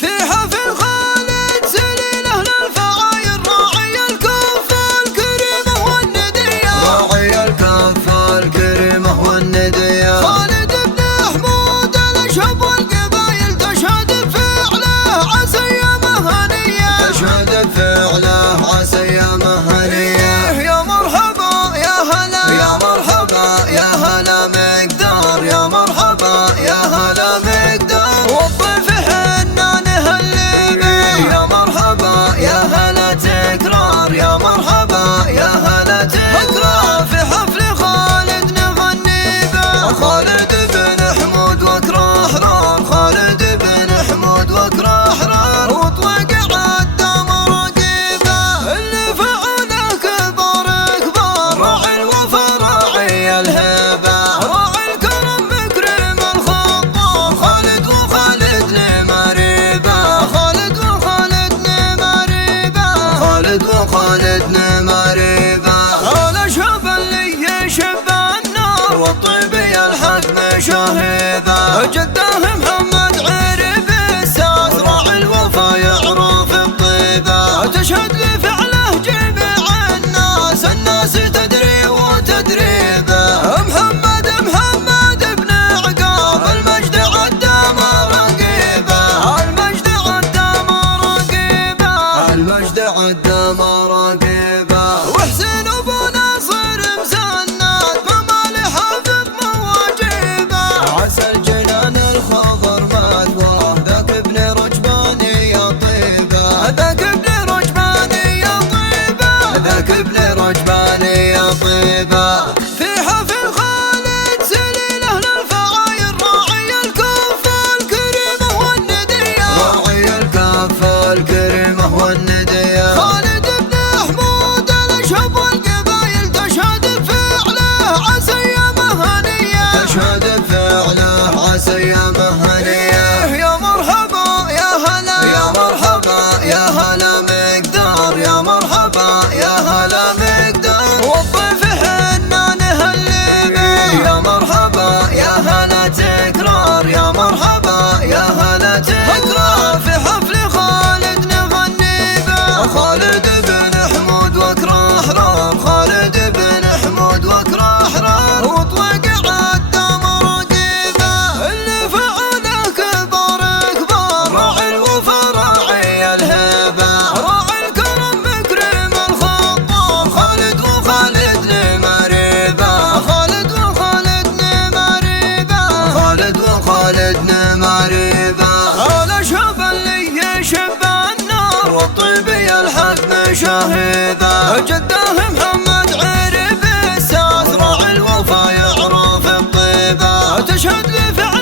في حفل خالد سليل أهل الفعايل راعي الكفة الكريمة والندية، راعي الكفة الكريمة والندية. خالد بن حمود الأشهب والقبايل تشهد بفعله عسى أيامه هنية، تشهد بفعله عسى أيامه هنية. يا مرحبا يا هلا يا مرحبا يا هلا مقدار، يا مرحبا يا هلا مقدار. والضيف حنا نهلي به، يا مرحبا يا هلا تكرار، يا مرحبا يا هلا تكرار. في حفل خالد نغني به، خالد بن حمود وكره حرار، خالد بن حمود وكره حرار. وطلق عدى مراقبه اللي فعله كبار كبار، راعي الوفا راعي الهبه، راعي الكرم مكرم الخطاب، خالد وخالد نمريبه، خالد وخالد نمريبه، خالد وخالد نمريبه. الأشهب اللي يشب النار والطيبي الحق مشاهبه، جده محمد عرب الساس راعي الوفا يعرف الطيبه، تشهد لفعله جميع الناس، الناس تدري وتدريبه. محمد بن عقاب المجد عدى مراقبه، المجد عدى مراقبه، المجد عدى مراقبه. وحسين ابو ناصر مسند بمال حافظ مواجبه، عسى الجنان الخضر مثواه، ذاك ابن رجباني يا طيبه، ذاك ابن رجباني يا طيبه، ذاك ابن رجباني يا طيبه. في حفل خالد سليل أهل الفعايل راعي الكفة الكريمة والندية، راعي الكفة الكريمة والندية. خالد بن حمود الأشهب والقبايل تشهد بفعله عسى أيامه هنية، تشهد بفعله عسى أيامه هنية. يا مرحبا يا هلا يا مرحبا يا هلا مقدار، يا مرحبا يا هلا مقدار. والضيف حنا نهلي به، يا مرحبا يا هلا تكرار، يا مرحبا يا هلا تكرار. في حفل خالد نغني به، خالد بن حمود وكره حرار، خالد بن حمود وكره حرار. وطلق عدى مراقبه اللي فعله كبار كبار، راعي الوفا راعي الهبه، راعي الكرم مكرم الخطاب، خالد وخالد نمريبه، خالد وخالد نمريبه، خالد وخالد نمريبه. الأشهب اللي يشب النار والطيبي الحق مشاهبه، جده محمد عرب الساس راعي الوفا يعرف الطيبه، تشهد لفعله